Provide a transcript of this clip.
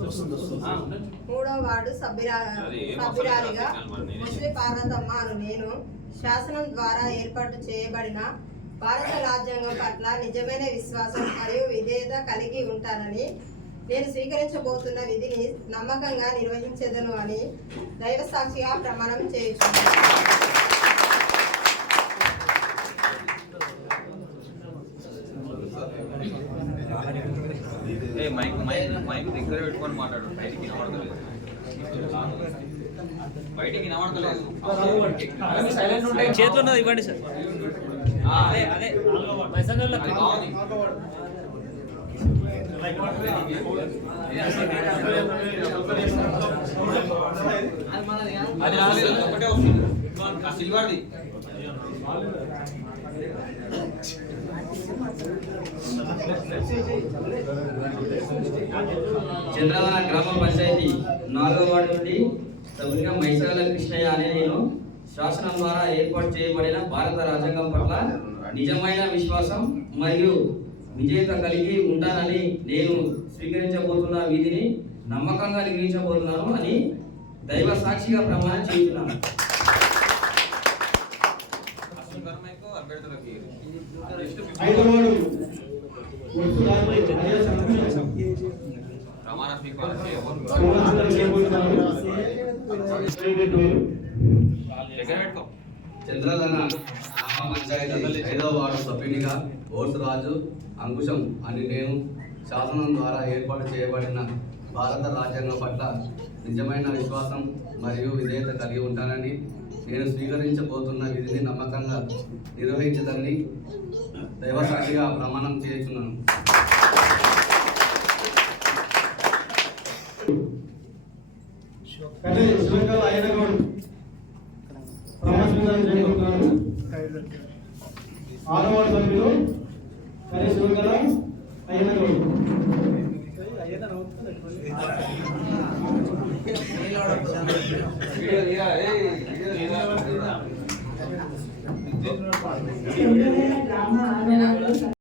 3వ వార్డు సభ్యురాలిగా ముస్లి పార్వతమ్మ అను నేను శాసనం ద్వారా ఏర్పాటు చేయబడిన భారత రాజ్యాంగం పట్ల నిజమైన విశ్వాసం మరియు విధేయత కలిగి ఉంటానని నేను స్వీకరించబోతున్న విధిని నమ్మకంగా నిర్వహించెదను అని దైవ సాక్షిగా ప్రమాణం చేయుచున్నాను. దగ్గర పెట్టుకొని మాట్లాడు. బయటికి వినబడతలేదు. చేతిలో ఉన్నది ఇవ్వండి సార్. అదే అదే మెసేజ్లో ఒకటే వస్తుంది సిల్వర్ది. చంద్రవన గ్రామ పంచాయతీ 4వ వార్డు నుండి సభ్యునిగా మైసాల కృష్ణయ్య అనే నేను శాసనం ద్వారా ఏర్పాటు చేయబడిన భారత రాజ్యాంగం పట్ల నిజమైన విశ్వాసం మరియు విజేత కలిగి ఉంటానని నేను స్వీకరించబోతున్న విధిని నమ్మకంగా నిర్వహించబోతున్నాను అని దైవ సాక్షిగా ప్రమాణం చేస్తున్నాను. చంద్రధన గ్రామ పంచాయతీ 5వ వార్డు సభ్యునిగా ఓర్సు రాజు అంకుశం అని నేను శాసనం ద్వారా ఏర్పాటు చేయబడిన భారత రాజ్యాంగం పట్ల నిజమైన విశ్వాసం మరియు విధేయత కలిగి ఉంటానని నేను స్వీకరించబోతున్న విధిని నమ్మకంగా నిర్వహించదని దైవసాక్షిగా ప్రమాణం చేస్తున్నాను. గ్రామ